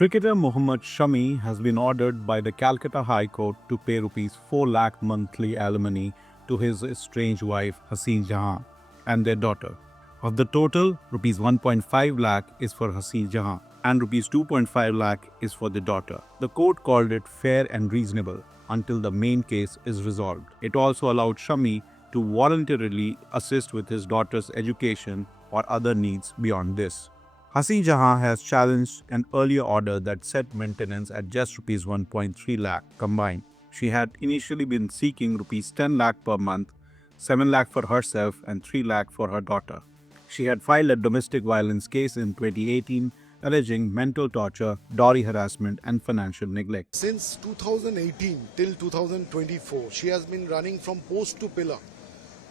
Cricketer Mohammad Shami has been ordered by the Calcutta High Court to pay rupees 4 lakh monthly alimony to his estranged wife Haseen Jahan and their daughter. Of the total, rupees 1.5 lakh is for Haseen Jahan and rupees 2.5 lakh is for the daughter. The court called it fair and reasonable until the main case is resolved. It also allowed Shami to voluntarily assist with his daughter's education or other needs beyond this. Haseen Jahan has challenged an earlier order that set maintenance at just rupees 1.3 lakh combined. She had initially been seeking rupees 10 lakh per month, 7 lakh for herself and 3 lakh for her daughter. She had filed a domestic violence case in 2018 alleging mental torture, dowry harassment and financial neglect. Since 2018 till 2024, she has been running from post to pillar.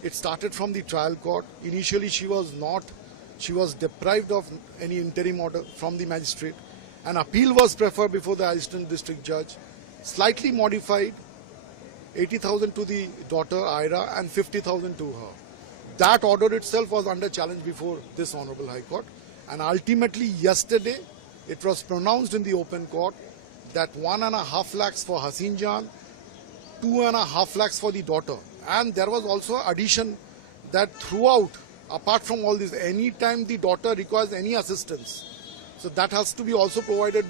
It started from the trial court. Initially, she was deprived of any interim order from the magistrate. An appeal was preferred before the assistant district judge, slightly modified, 80,000 to the daughter Ira and 50,000 to her. That order itself was under challenge before this Honorable High Court, and ultimately yesterday it was pronounced in the open court that 1.5 lakhs for Haseen Jahan, 2.5 lakhs for the daughter, and there was also addition that throughout, apart from all this, any time the daughter requires any assistance, so that has to be also provided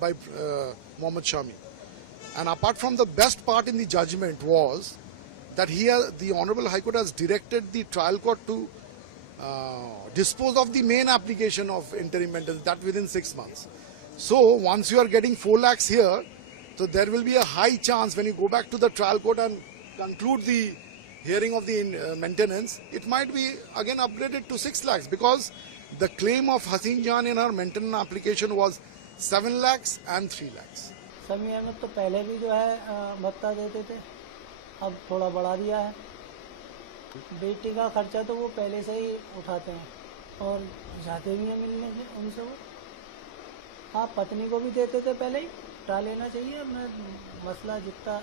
by Mohammad Shami. And apart from, the best part in the judgment was that the Honorable High Court has directed the trial court to dispose of the main application of interim maintenance, that within 6 months. So once you are getting 4 lakhs here, so there will be a high chance when you go back to the trial court and conclude the hearing of the maintenance, it might be again upgraded to 6 lakhs because the claim of Haseen Jahan in her maintenance application was 7 lakhs and 3 lakhs. Shami Ahmad तो पहले भी जो है भत्ता देते थे, अब थोड़ा बढ़ा दिया है। बेटी का खर्चा तो वो पहले से ही उठाते हैं और जाते भी हैं मिलने से उनसे वो। हाँ, पत्नी को भी देते थे पहले ही, उठा लेना चाहिए। मैं मसला जितना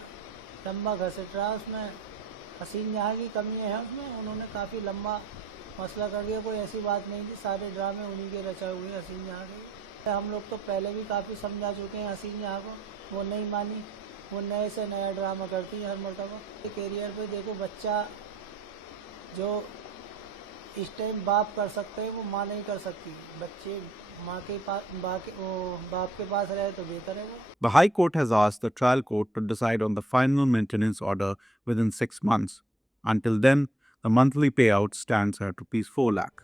लंबा घसीट रहा उसमें हसीन जहाँ की कमी है उसमें उन्होंने काफ़ी लंबा मसला कर दिया। कोई ऐसी बात नहीं थी, सारे ड्रामे उन्हीं के रचाए हुए हसीन जहाँ के। हम लोग तो पहले भी काफ़ी समझा चुके हैं हसीन जहाँ को, वो नहीं मानी, वो नए से नया ड्रामा करती है हर मरतबा। कैरियर पे देखो, बच्चा जो इस टाइम बाप कर सकते हैं वो माँ नहीं कर सकती। बच्चे माँ के पास बाप के पास रहे तो बेहतर है वो। The High Court has asked the trial court to decide on the final maintenance order within 6 months. Until then, the monthly payout stands at rupees 4 lakh.